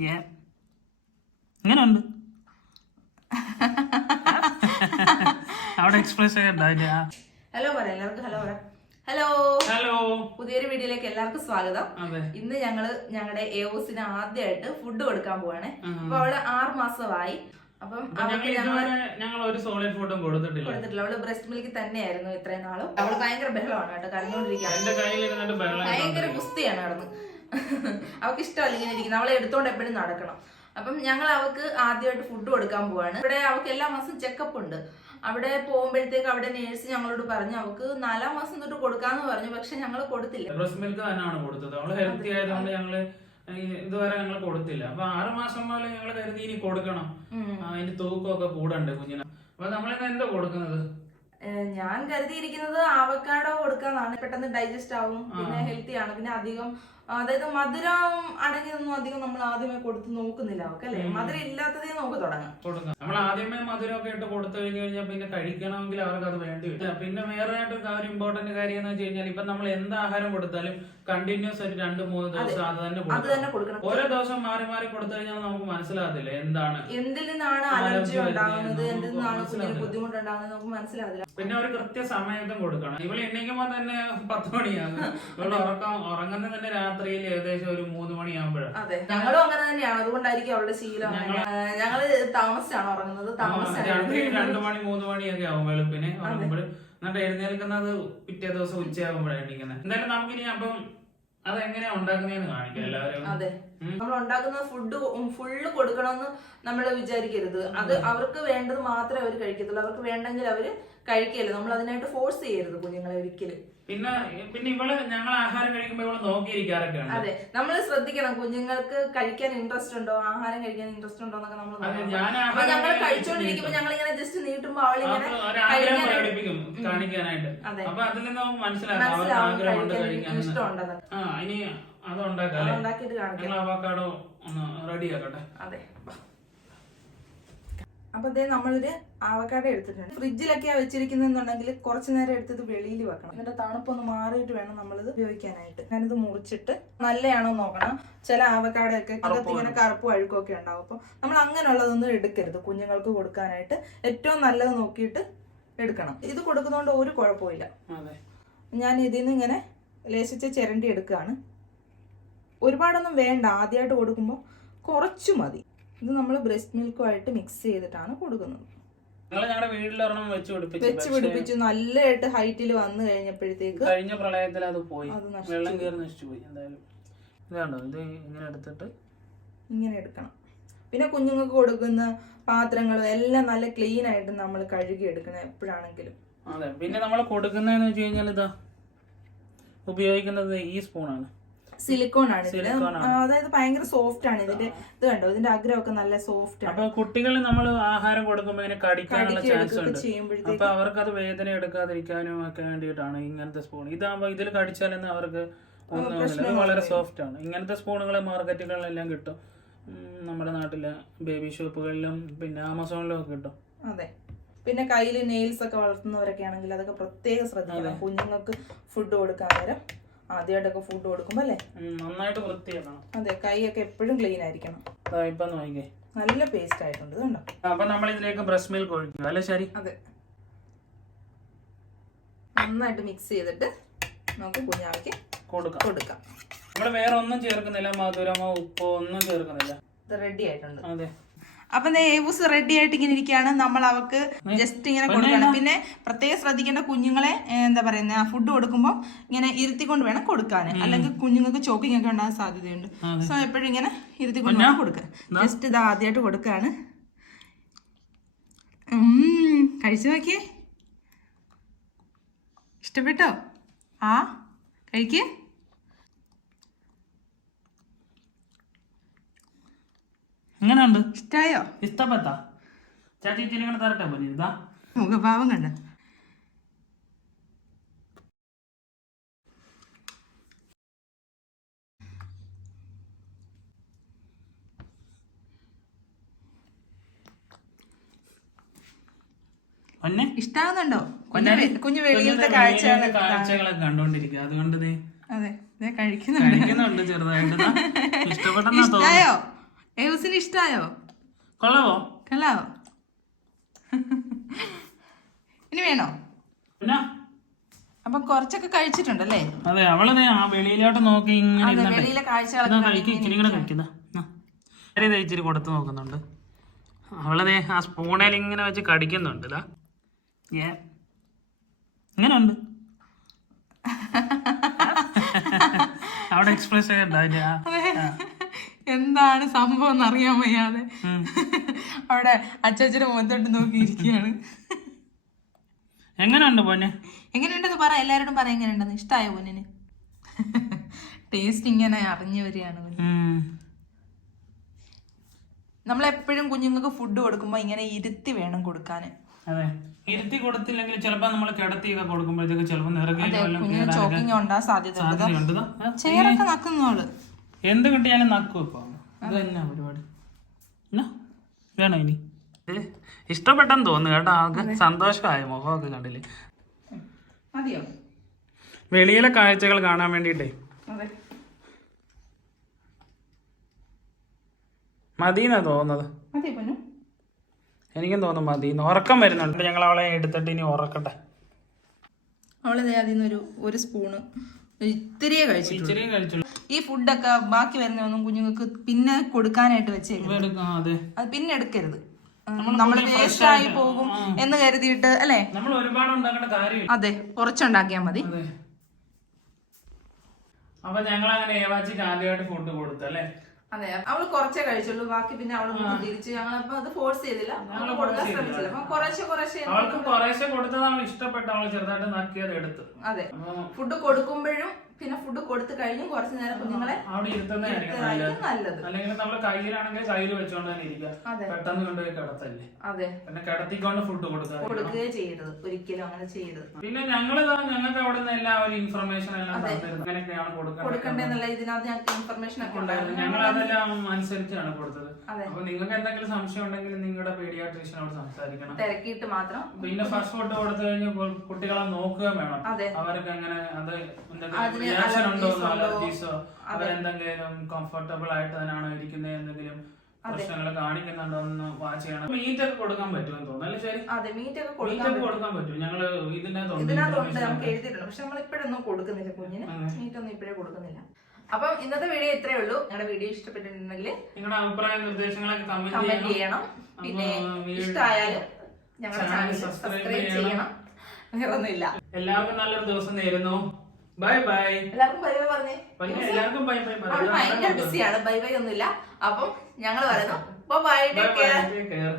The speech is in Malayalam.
എങ്ങനെയുണ്ട് അവിടെ എക്സ്പ്രസ് ചെയ്യണ്ട. ഹലോ പറയാം എല്ലാവർക്കും. ഹലോ പറയാം. ഹലോ ഹലോ, പുതിയൊരു വീഡിയോയിലേക്ക് എല്ലാവർക്കും സ്വാഗതം. ഇന്ന് ഞങ്ങളുടെ എയോസിന് ആദ്യമായിട്ട് ഫുഡ് കൊടുക്കാൻ പോവാണ്. അപ്പൊ അവള് 6 മാസമായി. അപ്പം ഞങ്ങൾ ഒരു സോളിഡ് ഫുഡും കൊടുത്തിട്ടില്ല. അവള് ബ്രസ്റ്റ് മിൽക്ക് തന്നെയായിരുന്നു ഇത്രയും നാളും. അവള് ഭയങ്കര ബഹളമാണ് കേട്ടോ, കരഞ്ഞോണ്ടിരിക്കുകയാണ്. ഭയങ്കര കുസ്തിയാണ് നടന്ന്. അവൾക്ക് ഇഷ്ടമല്ല ഇങ്ങനെ ഇരിക്കുന്നത്. അവളെ എടുത്തോണ്ട് എപ്പോഴും നടക്കണം. അപ്പം ഞങ്ങൾ അവൾക്ക് ആദ്യമായിട്ട് ഫുഡ് കൊടുക്കാൻ പോവാണ്. ഇവിടെ അവൾക്ക് എല്ലാ മാസം ചെക്കപ്പ് ഉണ്ട്. അവിടെ പോകുമ്പോഴത്തേക്ക് അവിടെ നേഴ്സ് ഞങ്ങളോട് പറഞ്ഞു അവൾക്ക് 4-ാം മാസം തൊട്ട് കൊടുക്കാന്ന് പറഞ്ഞു. പക്ഷെ ഞങ്ങൾ കൊടുത്തില്ല. ബ്രസ്റ്റ് മിൽക്ക് തന്നെയാണ് കൊടുത്തത്. അവള് ഹെൽത്തി ആയതുകൊണ്ട് ഞങ്ങള് ഇതുവരെ ഞങ്ങൾ കൊടുത്തില്ല. അപ്പൊ 6 മാസം പോലെ ഞങ്ങൾ കരുതി ഇനി കൊടുക്കണം. അതിന്റെ തൂക്കമൊക്കെ കൂടണ്ട് കുഞ്ഞിന്. അപ്പൊ നമ്മളിന്ന് എന്താ കൊടുക്കുന്നത്? ഞാൻ കരുതിയിരിക്കുന്നത് ആവക്കാഡോ കൊടുക്കാന്നാണ്. പെട്ടെന്ന് ഡൈജസ്റ്റ് ആവും, പിന്നെ ഹെൽത്തി ആണ്, പിന്നെ അധികം അതായത് മധുരം അടങ്ങിയൊന്നും അധികം നമ്മൾ ആദ്യമേ കൊടുത്ത് നോക്കുന്നില്ല അവർക്ക്, അല്ലെ? മധുരം ഇല്ലാത്തതേ നമുക്ക് തുടങ്ങാം. നമ്മൾ ആദ്യമേ മധുരമൊക്കെ ഇട്ട് കൊടുത്തു കഴിഞ്ഞാൽ പിന്നെ കഴിക്കണമെങ്കിൽ അവർക്ക് അത് വേണ്ടി വരും. പിന്നെ വേറെ ആയിട്ട് ഒരു ഇമ്പോർട്ടന്റ് കാര്യം എന്ന് വെച്ച് കഴിഞ്ഞാൽ ഇപ്പൊ നമ്മൾ എന്ത് ആഹാരം കൊടുത്താലും കണ്ടിന്യൂസ് ആയിട്ട് 2-3 ദിവസം അത് തന്നെ കൊടുക്കണം. ഓരോ ദിവസം മാറി മാറി കൊടുത്തു കഴിഞ്ഞാൽ നമുക്ക് മനസ്സിലാകത്തില്ല എന്താണ്, എന്തിൽ നിന്നാണ് അലർജി ഉണ്ടാകുന്നത്, എന്തിൽ നിന്നാണ് കുഞ്ഞിന് ബുദ്ധിമുട്ടുണ്ടാകുന്നത് നമുക്ക് മനസ്സിലാവില്ല. പിന്നെ ഒരു കൃത്യ സമയത്തും കൊടുക്കണം. ഇവള് എണ്ണിക്കുമ്പോ തന്നെ 10 മണിയാകും. ഇവള് ഉറങ്ങുന്നത് തന്നെ രാത്രിയിൽ ഏകദേശം ഒരു 3 മണിയാകുമ്പോഴാണ്. അതെ, ഞങ്ങളും അങ്ങനെ തന്നെയാണ്. അതുകൊണ്ടായിരിക്കും അവളുടെ ശീലം. ഞങ്ങള് താമസിച്ചാണ് ഉറങ്ങുന്നത്. രാത്രി 2 മണി 3 മണിയൊക്കെ ആവും വെളുപ്പിന് ഉറങ്ങുമ്പോൾ. എന്നിട്ട് എഴുന്നേൽക്കുന്നത് പിറ്റേ ദിവസം ഉച്ചയാകുമ്പോഴാണ് എണീക്കുന്നത്. എന്തായാലും നമുക്കിനി അപ്പം അതെങ്ങനെയാ ഉണ്ടാക്കുന്നതെന്ന് കാണിക്കാം എല്ലാവരും. അതെ, നമ്മൾ ഉണ്ടാക്കുന്ന ഫുഡ് ഫുള്ള് കൊടുക്കണമെന്ന് നമ്മൾ വിചാരിക്കരുത്. അത് അവർക്ക് വേണ്ടത് മാത്രമേ അവർ കഴിക്കത്തുള്ളൂ. അവർക്ക് വേണ്ടെങ്കിൽ അവര് കഴിക്കരുത്. നമ്മൾ അതിനായിട്ട് ഫോഴ്സ് ചെയ്യരുത് കുഞ്ഞുങ്ങളെ ഒരിക്കലും. പിന്നെ ഇവള് ഞങ്ങൾ ആഹാരം കഴിക്കുമ്പോ ഇവള് നോക്കിയിരിക്കാറൊക്കെയാണ്. അതെ, നമ്മൾ ശ്രദ്ധിക്കണം. കുഞ്ഞുങ്ങൾക്ക് കഴിക്കാൻ ഇൻട്രസ്റ്റ് ഉണ്ടോ, ആഹാരം കഴിക്കാൻ ഇൻട്രസ്റ്റ് ഉണ്ടോ എന്നൊക്കെ നമ്മൾ ഞങ്ങൾ കഴിച്ചോണ്ടിരിക്കുമ്പോ ഞങ്ങൾ ഇങ്ങനെ ജസ്റ്റ് നീട്ടുമ്പോ അവളിങ്ങനെ കാണിക്കാനായിട്ട്. അപ്പൊ അതിൽ നിന്ന് നമുക്ക് മനസ്സിലാക്കാം ഇഷ്ടമുണ്ടെന്ന്. ഇനി അത് ഉണ്ടാക്കാം. ഉണ്ടാക്കിയിട്ട് കാണിക്കാം. അവക്കാഡോ ഒന്ന് റെഡി ആക്കട്ടെ. അതെ, അപ്പൊ അതേ നമ്മളൊരു ആവക്കാഡോ എടുത്തിട്ടുണ്ട്. ഫ്രിഡ്ജിലൊക്കെയാ വെച്ചിരിക്കുന്നുണ്ടെങ്കിൽ കുറച്ചു നേരം എടുത്തത് വെളിയിൽ വെക്കണം. ഇതിന്റെ തണുപ്പൊന്ന് മാറിയിട്ട് വേണം നമ്മളിത് ഉപയോഗിക്കാനായിട്ട്. ഞാനിത് മുറിച്ചിട്ട് നല്ലയാണോ നോക്കണം. ചില ആവക്കാഡോ ഒക്കെ അകത്ത് ഇങ്ങനെ കറുപ്പും അഴുക്കൊക്കെ ഉണ്ടാവും. അപ്പൊ നമ്മൾ അങ്ങനെയുള്ളതൊന്നും എടുക്കരുത്. കുഞ്ഞുങ്ങൾക്ക് കൊടുക്കാനായിട്ട് ഏറ്റവും നല്ലത് നോക്കിയിട്ട് എടുക്കണം. ഇത് കൊടുക്കുന്നതുകൊണ്ട് ഒരു കുഴപ്പമില്ല. ഞാൻ ഇതിൽ നിന്ന് ഇങ്ങനെ ലേശിച്ച് ചിരണ്ടി എടുക്കുകയാണ്. ഒരുപാടൊന്നും വേണ്ട, ആദ്യമായിട്ട് കൊടുക്കുമ്പോൾ കുറച്ചു മതി. ഇത് നമ്മൾ ബ്രസ്റ്റ് മിൽക്കുമായിട്ട് മിക്സ് ചെയ്തിട്ടാണ് കൊടുക്കുന്നത്. വെച്ച് പിടിപ്പിച്ചു നല്ലതായിട്ട് ഹൈറ്റിൽ വന്നു കഴിഞ്ഞപ്പോഴത്തേക്ക് കഴിഞ്ഞ പ്രളയത്തിൽ അത് പോയി, വെള്ളം കയറി നശിച്ചു പോയി. എന്തായാലും ഇത് ഇങ്ങനെ എടുത്തിട്ട് ഇങ്ങനെ എടുക്കണം. പിന്നെ കുഞ്ഞുങ്ങൾക്ക് കൊടുക്കുന്ന പാത്രങ്ങളും എല്ലാം നല്ല ക്ലീൻ ആയിട്ട് നമ്മൾ കഴുകി എടുക്കണം എപ്പോഴാണെങ്കിലും. അതെ, പിന്നെ നമ്മൾ കൊടുക്കുന്നതെന്ന് വെച്ച് കഴിഞ്ഞാൽ ഇതാ ഉപയോഗിക്കുന്നത് ഈ സ്പൂണാണ്. സിലിക്കോൺ ആണ് ഇതിന്. അതായത് ഭയങ്കര സോഫ്റ്റ് ആണ് ഇതിന്റെ. ഇത് കണ്ടോ, ഇതിന്റെ അഗ്രഹമൊക്കെ നല്ല സോഫ്റ്റ് ആണ്. അപ്പൊ കുട്ടികൾ നമ്മൾ ആഹാരം കൊടുക്കുമ്പോൾ ഇതിനെ കടിക്കാനുള്ള ചാൻസ് ഉണ്ട്. അപ്പൊ അവർക്ക് അത് വേദന എടുക്കാതിരിക്കാനും ഒക്കെ വേണ്ടിയിട്ടാണ് ഇങ്ങനത്തെ സ്പൂൺ. ഇതാകുമ്പോ ഇതിൽ കടിച്ചാലൊന്നും അവർക്ക് ഒന്നും വളരെ സോഫ്റ്റ് ആണ്. ഇങ്ങനത്തെ സ്പൂണുകൾ മാർക്കറ്റുകളിലെല്ലാം കിട്ടും. നമ്മുടെ നാട്ടിലെ ബേബി ഷോപ്പുകളിലും പിന്നെ ആമസോണിലും ഒക്കെ കിട്ടും. അതെ, പിന്നെ കയ്യിൽ നെയിൽസ് ഒക്കെ വളർത്തുന്നവരൊക്കെ ആണെങ്കിൽ അതൊക്കെ പ്രത്യേകം ശ്രദ്ധിക്കണം. കുഞ്ഞുങ്ങൾക്ക് ഫുഡ് കൊടുക്കാൻ നേരം ആദ്യമായിട്ടൊക്കെ ഫുഡ് കൊടുക്കുമ്പോ അല്ലേ നന്നായിട്ട് വൃത്തിയാക്കണം. അതെ, കൈയൊക്കെ എപ്പോഴും ക്ലീൻ ആയിരിക്കണം. ഇപ്പൊ നോക്കിക്കേ, നല്ല പേസ്റ്റ് ആയിട്ടുണ്ട്. കണ്ടോ? അപ്പൊ നമ്മൾ ഇതിലേക്ക് ബ്രസ്റ്റ് മിൽക്ക് ഒഴിക്കുക അല്ലേ? ശരി, അതെ. നന്നായിട്ട് മിക്സ് ചെയ്തിട്ട് നമുക്ക് കുഞ്ഞാവയ്ക്ക് കൊടുക്കാം. നമ്മള് വേറെ ഒന്നും ചേർക്കുന്നില്ല, മധുരമോ ഉപ്പോ ഒന്നും ചേർക്കുന്നില്ല. ഇത് റെഡി ആയിട്ടുണ്ട്. അതെ, അപ്പൊ ഏവൂസ് റെഡി ആയിട്ട് ഇങ്ങനെ ഇരിക്കുകയാണ്. നമ്മൾ അവക്ക് ജസ്റ്റ് ഇങ്ങനെ കൊടുക്കണം. പിന്നെ പ്രത്യേകം ശ്രദ്ധിക്കേണ്ട, കുഞ്ഞുങ്ങളെ എന്താ പറയുന്നത്, ഫുഡ് കൊടുക്കുമ്പോൾ ഇങ്ങനെ ഇരുത്തിക്കൊണ്ട് വേണം കൊടുക്കാൻ. അല്ലെങ്കിൽ കുഞ്ഞുങ്ങൾക്ക് ചോക്കിങ് ഒക്കെ ഉണ്ടാകാൻ സാധ്യതയുണ്ട്. സോ എപ്പോഴും ഇങ്ങനെ ഇരുത്തിക്കൊണ്ട് വേണം കൊടുക്കുക. ജസ്റ്റ് ഇത് ആദ്യമായിട്ട് കൊടുക്കുകയാണ്. കഴിച്ചു നോക്കിയേ, ഇഷ്ടപ്പെട്ടോ? കഴിക്കേ. എങ്ങനെയുണ്ട്? ഇഷ്ടായോ? ഇഷ്ടപ്പെട്ടാ? ചേച്ചി ഇങ്ങനെ തരട്ടെ പോലെ ഇതാ മുഖഭാവം കണ്ട. ഇഷ്ടാവുന്നുണ്ടോ? കുഞ്ഞു വെളിയിലത്തെ കാഴ്ചകളൊക്കെ കണ്ടോണ്ടിരിക്കുക. അതുകൊണ്ട് അതെ കഴിക്കുന്നുണ്ട് ചെറുതായിട്ട്. ഇഷ്ടായോ? ഏവസിന് ഇഷ്ടായോ? കൊള്ളാവോ? കൊള്ളാവോ? ഇനി വേണോ? പിന്നെ അപ്പൊ കുറച്ചൊക്കെ കഴിച്ചിട്ടുണ്ടല്ലേ? അതെ, അവളതെ ആ വെളിയിലോട്ട് നോക്കി ഇങ്ങനെ വെളിയിലെ കാഴ്ചകളൊക്കെ ഇച്ചിരി കൊടുത്തു നോക്കുന്നുണ്ട്. അവളതെ ആ സ്പൂണേൽ ഇങ്ങനെ വെച്ച് കടിക്കുന്നുണ്ട്. ഇതാ ഇങ്ങനെ ഉണ്ട് അവിടെ എക്സ്പ്രഷൻ എന്താണ് സംഭവം എന്ന് അറിയാൻ വയ്യാതെ അവിടെ അച്ചാച്ചന്റെ മുഖത്തോട്ട് നോക്കിയിരിക്കുകയാണ്. എങ്ങനെയുണ്ട് പൊന്നെ? എങ്ങനെയുണ്ടെന്ന് പറ, എല്ലാവരോടും പറ എങ്ങനെയുണ്ടെന്ന്. ഇഷ്ടമായോ പൊന്നിന്? ടേസ്റ്റ് ഇങ്ങനെ അറിഞ്ഞു വരികയാണ്. നമ്മളെപ്പോഴും കുഞ്ഞുങ്ങൾക്ക് ഫുഡ് കൊടുക്കുമ്പോ ഇങ്ങനെ ഇരുത്തി വേണം കൊടുക്കാൻ. അതെ, ഇരുത്തി കൊടുത്തില്ലെങ്കിൽ ചിലപ്പോ നമ്മൾ കിടത്തിയൊക്കെ കൊടുക്കുമ്പോഴത്തേക്ക് ചിലപ്പോൾ ചോക്കിങ് ഉണ്ടാകാൻ സാധ്യതയുണ്ട്. ചെയറൊക്കെ നക്കുന്നോള് എന്ത് കിട്ടിയാലും നക്കും. ഇപ്പൊ അത് തന്നെ പരിപാടി. വേണോ ഇനി? ഇഷ്ടപ്പെട്ടെന്ന് തോന്നുന്നു കേട്ടോ. അവർക്ക് സന്തോഷമായ മുഖമൊക്കെ കണ്ടില്ലേ. മതിയോ? വെളിയിലെ കാഴ്ചകൾ കാണാൻ വേണ്ടിട്ടേ മതിന്നാ തോന്നുന്നത്. എനിക്കും തോന്നുന്നു മതി. ഉറക്കം വരുന്നുണ്ട്. ഞങ്ങൾ അവളെ എടുത്തിട്ട് ഇനി ഉറക്കട്ടെ. അവളെ അതിന്നൊരു ഒരു സ്പൂണ് ഇത്തിരിയേ കഴിച്ചുള്ളൂ. ഈ ഫുഡൊക്കെ ബാക്കി വരുന്നൊന്നും കുഞ്ഞുങ്ങൾക്ക് പിന്നെ കൊടുക്കാനായിട്ട് വെച്ചേക്കും. അത് പിന്നെ എടുക്കരുത്. നമ്മള് വേസ്റ്റ് ആയി പോകും എന്ന് കരുതിയിട്ട് അല്ലേ? നമ്മൾ ഒരുപാട് ഉണ്ടാക്കേണ്ട കാര്യമില്ല. അതെ, കുറച്ചുണ്ടാക്കിയാ മതി. അപ്പൊ ഞങ്ങൾ അങ്ങനെ ഏവാച്ചിക്ക് ആദ്യമായിട്ട് ഫുഡ് കൊടുത്തു അല്ലേ? അതെ, അവള് കുറച്ചേ കഴിച്ചുള്ളൂ. ബാക്കി പിന്നെ അവള് തിരിച്ച് ഞങ്ങളപ്പോ അത് ഫോഴ്സ് ചെയ്തില്ല, കൊടുക്കാൻ ശ്രമിച്ചില്ല. അവൾക്ക് കുറേശ്ശെ കൊടുത്തത് അവൾ ഇഷ്ടപ്പെട്ട, അവൾ ചെറുതായിട്ട് നക്കിയത് എടുത്തു. അതെ, ഫുഡ് കൊടുക്കുമ്പോഴും പിന്നെ ഫുഡ് കൊടുത്തു കഴിഞ്ഞു കുറച്ചു നേരം കുഞ്ഞുങ്ങളെ അവിടെ ഇരുത്തുന്നതായിരിക്കും നല്ലത്. അല്ലെങ്കിൽ നമ്മൾ കയ്യിലാണെങ്കിൽ കയ്യിൽ വെച്ചോണ്ട് തന്നെ ഇരിക്കുക. പെട്ടെന്ന് കൊണ്ടുപോയി കിടത്തല്ലേ. അതെ, പിന്നെ കിടത്തിക്കൊണ്ട് ഫുഡ് കൊടുക്കുകയോ ചെയ്യരുത്, ഒരിക്കലും അങ്ങനെ ചെയ്യരുത്. പിന്നെ ഞങ്ങൾക്ക് അവിടെ നിന്ന് എല്ലാവരും ഇൻഫർമേഷൻ എല്ലാം അങ്ങനെയൊക്കെയാണ് കൊടുക്കേണ്ടതെന്നുള്ള ഇതിനകത്ത് ഞങ്ങൾക്ക് ഇൻഫർമേഷൻ ഒക്കെ ഉണ്ടായിരുന്നു. ഞങ്ങൾ അതെല്ലാം അനുസരിച്ചാണ് കൊടുത്തത്. അപ്പൊ നിങ്ങൾക്ക് എന്തെങ്കിലും സംശയം ഉണ്ടെങ്കിൽ നിങ്ങളുടെ പീഡിയാട്രീഷ്യനോട് സംസാരിക്കണം, തിരക്കിയിട്ട് മാത്രം. പിന്നെ ഫസ്റ്റ് ഫുഡ് കൊടുത്തു കഴിഞ്ഞാൽ കുട്ടികളെ നോക്കുക വേണം. അവർക്ക് എങ്ങനെ അത് റിയാക്ഷൻ ഉണ്ടോ, അലർജീസോ അവരെന്തെങ്കിലും കംഫർട്ടബിൾ ആയിട്ട് തന്നെയാണോ ഇരിക്കുന്നത്, എന്തെങ്കിലും പ്രശ്നങ്ങൾ കാണിക്കുന്നുണ്ടോ എന്ന് വാച്ച് ചെയ്യണം. മീറ്റ് ഒക്കെ കൊടുക്കാൻ പറ്റുമെന്ന് തോന്നുന്നു. ശരി, മീറ്റ് ഒക്കെ കൊടുക്കാൻ പറ്റും. ഞങ്ങള് ഇതിനകത്ത് നമുക്ക് എഴുതിയിട്ടുണ്ട്, പക്ഷെ നമ്മൾ ഇപ്പോഴൊന്നും കൊടുക്കുന്നില്ല കുഞ്ഞിന്. മീറ്റ് ഒന്നും ഇപ്പോഴേ കൊടുക്കുന്നില്ല. അപ്പം ഇന്നത്തെ വീഡിയോ ഇത്രേ ഉള്ളൂ. ഞങ്ങളുടെ വീഡിയോ ഇഷ്ടപ്പെട്ടിട്ടുണ്ടെങ്കിൽ നിങ്ങളുടെ അഭിപ്രായ നിർദ്ദേശങ്ങളൊക്കെ കമന്റ് ചെയ്യണം. പിന്നെ ഇഷ്ടമായാലും ഞങ്ങളുടെ ചാനൽ സബ്സ്ക്രൈബ് ചെയ്യണം. വേറെ ഒന്നുമില്ല. എല്ലാവർക്കും നല്ലൊരു ദിവസം നേരുന്നു. Bye bye. എല്ലാവർക്കും ബൈ ബൈ പറഞ്ഞേ. എല്ലാവർക്കും ബൈ ബൈ. ഭയങ്കര ബിസിയാണ്, ബൈ ബൈ ഒന്നുമില്ല. അപ്പം ഞങ്ങൾ പറയുന്നു ബൈ, ടേക്ക് കെയർ.